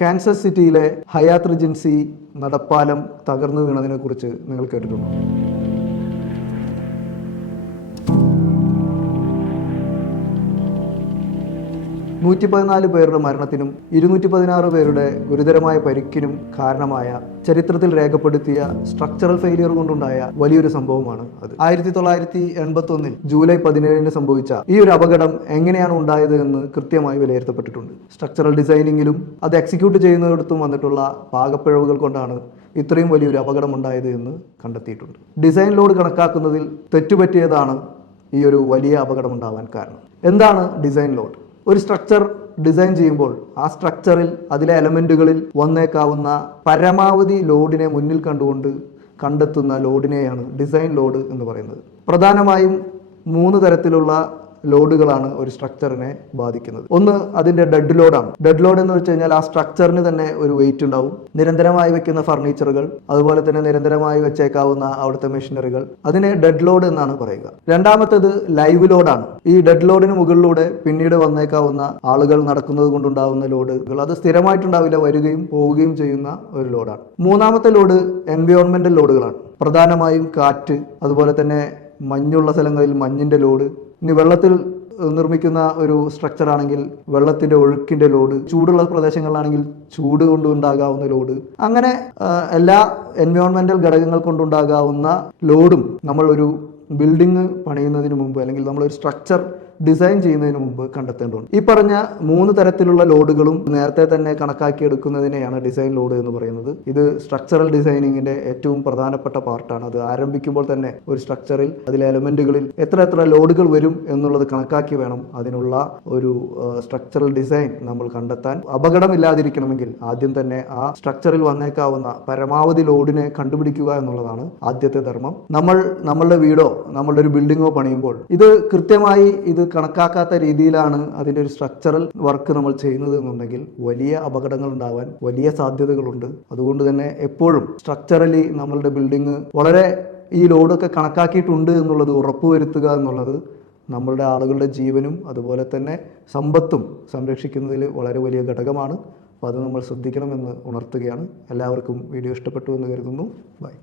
Kansas സിറ്റിയിലെ ഹയാത്ത് റിജൻസി നടപ്പാലം തകർന്നു വീണതിനെക്കുറിച്ച് നിങ്ങൾ കേട്ടിട്ടുണ്ടോ? പേരുടെ മരണത്തിനും 216 പേരുടെ ഗുരുതരമായ പരിക്കിനും കാരണമായ ചരിത്രത്തിൽ രേഖപ്പെടുത്തിയ സ്ട്രക്ചറൽ ഫെയിലിയർ കൊണ്ടുണ്ടായ വലിയൊരു സംഭവമാണ് അത്. 1981 ജൂലൈ 17 സംഭവിച്ച ഈ ഒരു അപകടം എങ്ങനെയാണ് ഉണ്ടായത് എന്ന് കൃത്യമായി വിലയിരുത്തപ്പെട്ടിട്ടുണ്ട്. സ്ട്രക്ചറൽ ഡിസൈനിങ്ങിലും അത് എക്സിക്യൂട്ട് ചെയ്യുന്നിടത്തും വന്നിട്ടുള്ള പാകപ്പിഴവുകൾ കൊണ്ടാണ് ഇത്രയും വലിയൊരു അപകടം ഉണ്ടായത് എന്ന് കണ്ടെത്തിയിട്ടുണ്ട്. ഡിസൈൻ ലോഡ് കണക്കാക്കുന്നതിൽ തെറ്റുപറ്റിയതാണ് ഈ ഒരു വലിയ അപകടം ഉണ്ടാവാൻ കാരണം. എന്താണ് ഡിസൈൻ ലോഡ്? ഒരു സ്ട്രക്ചർ ഡിസൈൻ ചെയ്യുമ്പോൾ ആ സ്ട്രക്ചറിൽ അതിലെ എലമെൻറ്റുകളിൽ വന്നേക്കാവുന്ന പരമാവധി ലോഡിനെ മുന്നിൽ കണ്ടുകൊണ്ട് കണ്ടെത്തുന്ന ലോഡിനെയാണ് ഡിസൈൻ ലോഡ് എന്ന് പറയുന്നത്. പ്രധാനമായും 3 തരത്തിലുള്ള ലോഡുകളാണ് ഒരു സ്ട്രക്ചറിനെ ബാധിക്കുന്നത്. ഒന്ന് അതിൻ്റെ ഡെഡ് ലോഡാണ്. ഡെഡ് ലോഡ് എന്ന് വെച്ച് കഴിഞ്ഞാൽ ആ സ്ട്രക്ചറിന് തന്നെ ഒരു വെയിറ്റ് ഉണ്ടാവും. നിരന്തരമായി വെക്കുന്ന ഫർണിച്ചറുകൾ, അതുപോലെ തന്നെ നിരന്തരമായി വെച്ചേക്കാവുന്ന അവിടുത്തെ മെഷീനറികൾ, അതിനെ ഡെഡ് ലോഡ് എന്നാണ് പറയുക. രണ്ടാമത്തേത് ലൈവ് ലോഡാണ്. ഈ ഡെഡ് ലോഡിന് മുകളിലൂടെ പിന്നീട് വന്നേക്കാവുന്ന ആളുകൾ നടക്കുന്നത് കൊണ്ടുണ്ടാവുന്ന ലോഡുകൾ, അത് സ്ഥിരമായിട്ടുണ്ടാവില്ല, വരികയും പോവുകയും ചെയ്യുന്ന ഒരു ലോഡാണ്. മൂന്നാമത്തെ ലോഡ് എൻവയോൺമെന്റൽ ലോഡുകളാണ്. പ്രധാനമായും കാറ്റ്, അതുപോലെ തന്നെ മഞ്ഞുള്ള സ്ഥലങ്ങളിൽ മഞ്ഞിന്റെ ലോഡ്, ഇനി വെള്ളത്തിൽ നിർമ്മിക്കുന്ന ഒരു സ്ട്രക്ചർ ആണെങ്കിൽ വെള്ളത്തിന്റെ ഒഴുക്കിന്റെ ലോഡ്, ചൂടുള്ള പ്രദേശങ്ങളിലാണെങ്കിൽ ചൂട് കൊണ്ടുണ്ടാകാവുന്ന ലോഡ്, അങ്ങനെ എല്ലാ എൻവയോൺമെന്റൽ ഘടകങ്ങൾ കൊണ്ടുണ്ടാകാവുന്ന ലോഡും നമ്മൾ ഒരു ബിൽഡിംഗ് പണിയുന്നതിന് മുമ്പ് അല്ലെങ്കിൽ നമ്മളൊരു സ്ട്രക്ചർ ഡിസൈൻ ചെയ്യുന്നതിന് മുമ്പ് കണ്ടെത്തേണ്ടതുണ്ട്. ഈ പറഞ്ഞ 3 തരത്തിലുള്ള ലോഡുകളും നേരത്തെ തന്നെ കണക്കാക്കിയെടുക്കുന്നതിനെയാണ് ഡിസൈൻ ലോഡ് എന്ന് പറയുന്നത്. ഇത് സ്ട്രക്ചറൽ ഡിസൈനിങ്ങിന്റെ ഏറ്റവും പ്രധാനപ്പെട്ട പാർട്ടാണ്. അത് ആരംഭിക്കുമ്പോൾ തന്നെ ഒരു സ്ട്രക്ചറിൽ അതിലെ എലമെന്റുകളിൽ എത്ര ലോഡുകൾ വരും എന്നുള്ളത് കണക്കാക്കി വേണം അതിനുള്ള ഒരു സ്ട്രക്ചറൽ ഡിസൈൻ നമ്മൾ കണ്ടെത്താൻ. അപകടമില്ലാതിരിക്കണമെങ്കിൽ ആദ്യം തന്നെ ആ സ്ട്രക്ചറിൽ വന്നേക്കാവുന്ന പരമാവധി ലോഡിനെ കണ്ടുപിടിക്കുക എന്നുള്ളതാണ് ആദ്യത്തെ ധർമ്മം. നമ്മളുടെ വീടോ നമ്മളുടെ ഒരു ബിൽഡിങ്ങോ പണിയുമ്പോൾ ഇത് കൃത്യമായി ഇത് കണക്കാക്കാത്ത രീതിയിലാണ് അതിൻ്റെ ഒരു സ്ട്രക്ചറൽ വർക്ക് നമ്മൾ ചെയ്യുന്നത് എന്നുണ്ടെങ്കിൽ വലിയ അപകടങ്ങൾ ഉണ്ടാവാൻ വലിയ സാധ്യതകളുണ്ട്. അതുകൊണ്ട് തന്നെ എപ്പോഴും സ്ട്രക്ചറലി നമ്മളുടെ ബിൽഡിംഗ് വളരെ ഈ ലോഡൊക്കെ കണക്കാക്കിയിട്ടുണ്ട് എന്നുള്ളത് ഉറപ്പുവരുത്തുക എന്നുള്ളത് നമ്മളുടെ ആളുകളുടെ ജീവനും അതുപോലെ തന്നെ സമ്പത്തും സംരക്ഷിക്കുന്നതിൽ വളരെ വലിയ ഘടകമാണ്. അപ്പോൾ അത് നമ്മൾ ശ്രദ്ധിക്കണമെന്ന് ഉണർത്തുകയാണ്. എല്ലാവർക്കും വീഡിയോ ഇഷ്ടപ്പെട്ടു എന്ന് കരുതുന്നു. ബൈ.